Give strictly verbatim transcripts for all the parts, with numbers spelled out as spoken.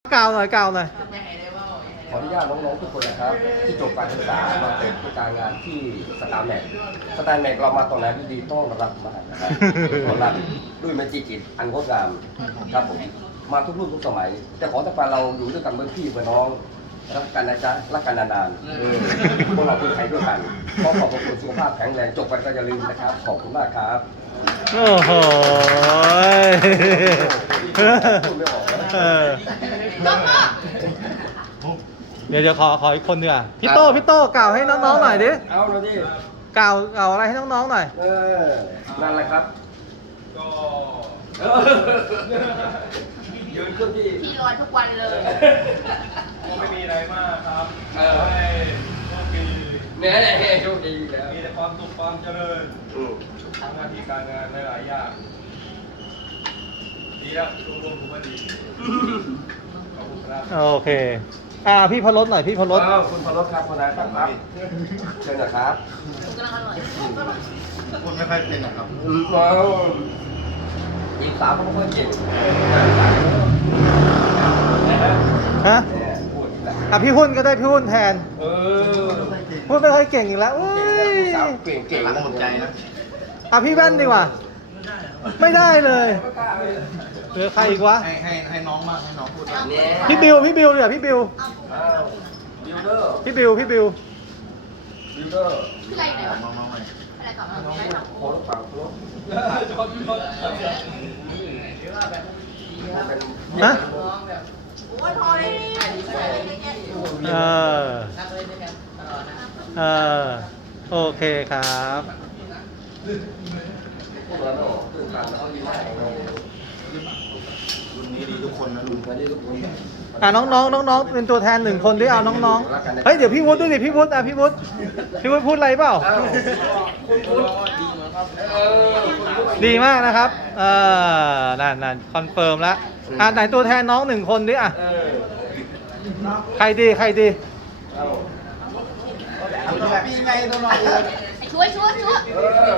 กล่าวหน่อยกล่าวหน่อยขออนุญาตน้องๆทุกคนนะครับที่จบการศึกษามาเป็นผู้การงานที่สตาร์แม็กสตาร์แม็กเรามาตรงไหนดีๆต้องรับมากนะครับต้อนรับด้วยมันจิตจิตอันงดงามครับผมมาทุกรุ่นทุกสมัยแต่ขอแต่ปาเราอยู่ด้วยกันเหมือนพี่เหมือนน้องรักกันนะจ๊ะรักกันนานๆพวกเราคนไทยด้วยกันขอขอบคุณสุขภาพแข็งแรงจบไปก็อย่าลืมนะครับขอบคุณมากครับโอ้โหพูดไม่ออกนะเออเดี๋ยวจะขอขออีกคนดีกว่าพี่โต้พี่โต้กล่าวให้น้องๆหน่อยดิเอาหน่อยดิกล่าวกล่าวอะไรให้น้องๆหน่อยเออนั่นแหละครับก็ยืนขึ้นที่ที่ลอยทุกวันเลยก็ไม่มีอะไรมากครับเออให้โชคดีเนี่ยเนี่ยโชคดีแล้วมีแต่ความสุขความเจริญทำหน้าที่การงานหลายๆอย่างดีแล้วรวมๆผมว่าดีขอบคุณครับโอเคอ่าพี่พลดหน่อยพี่พลดอ้าวคุณพลดครับคนไหนครับครับเชิญนะครับกำลังอร่อยพูดไม่ค่อยเป็นนะครับอืมเอาอีกสามก็ไม่ค่อยเก่งนะฮะฮะเนี่ยพูดอีกแล้วอ่ะพี่หุ้นก็ได้พี่หุ้นแทนเออพูดไม่ค่อยเก่งอีกแล้วเอ้เก่งนะผู้สาวย เก่งเก่งรักหมดใจนะอ่ะพี่แว่นดีกว่าไม่ได้เลยไม่กล้าเลยเหลือใครอีกวะให้ให้ให้น้องมากให้น้องพูดบ้างเนี่ยพี่บิวพี่บิวเนี่ยพี่บิวอ้าวบิวเดอร์พี่บิวพี่บิวบิวเดอร์พี่อะไรไหนวะน้องน้องหน่อยอะไรก่อนน้องอะไรพูดก่อนโค้ดฝั่งโค้ดเป็นฮะโอ้ยพอเลยเออเออโอเคครับพวกเราเนาะตื่นตันแล้วดีมากเลยรุ่นนี้ดีทุกคนนะลุงวันนี้ทุกคนอ่ะน้องน้องน้องน้องเป็นตัวแทนหนึ่งคนที่เอาน้องน้องเฮ้ยเดี๋ยวพี่วุฒิด้วยดิพี่วุฒิอ่ะพี่วุฒิพี่วุฒิพูดอะไรเปล่าอ้าวคุณคุณดีเหมือนครับเออคุณคุณดีมากนะครับเออนั่นนั่นคอนเฟิร์มแล้วอ่ะไหนตัวแทนน้องหนึ่งคนดิอ่ะเออใครดีใครดีเอาปีไงตัวน้องช่วยช่วยช่วยเออ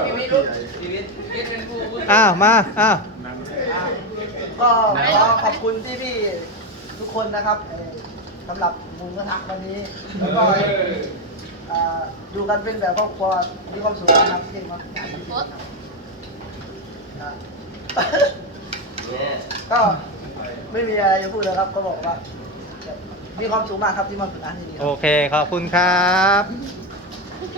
อ้าวมาอ้าวก็ขอขอบคุณที่พี่ๆทุกคนนะครับเอ่อสำหรับหมูกระทะวันนี้แล้วก็เอ่ออยู่กันเป็นแบบครอบครัวมีความสุขนะครับพี่เนาะโอ๊ตอ่ะเนี่ยก็ไม่มีอะไรจะพูดแล้วครับ ก็บอกว่ามีความสุขมากครับที่มาฝึกงานที่นี่คโอรับเคขอบคุณครับ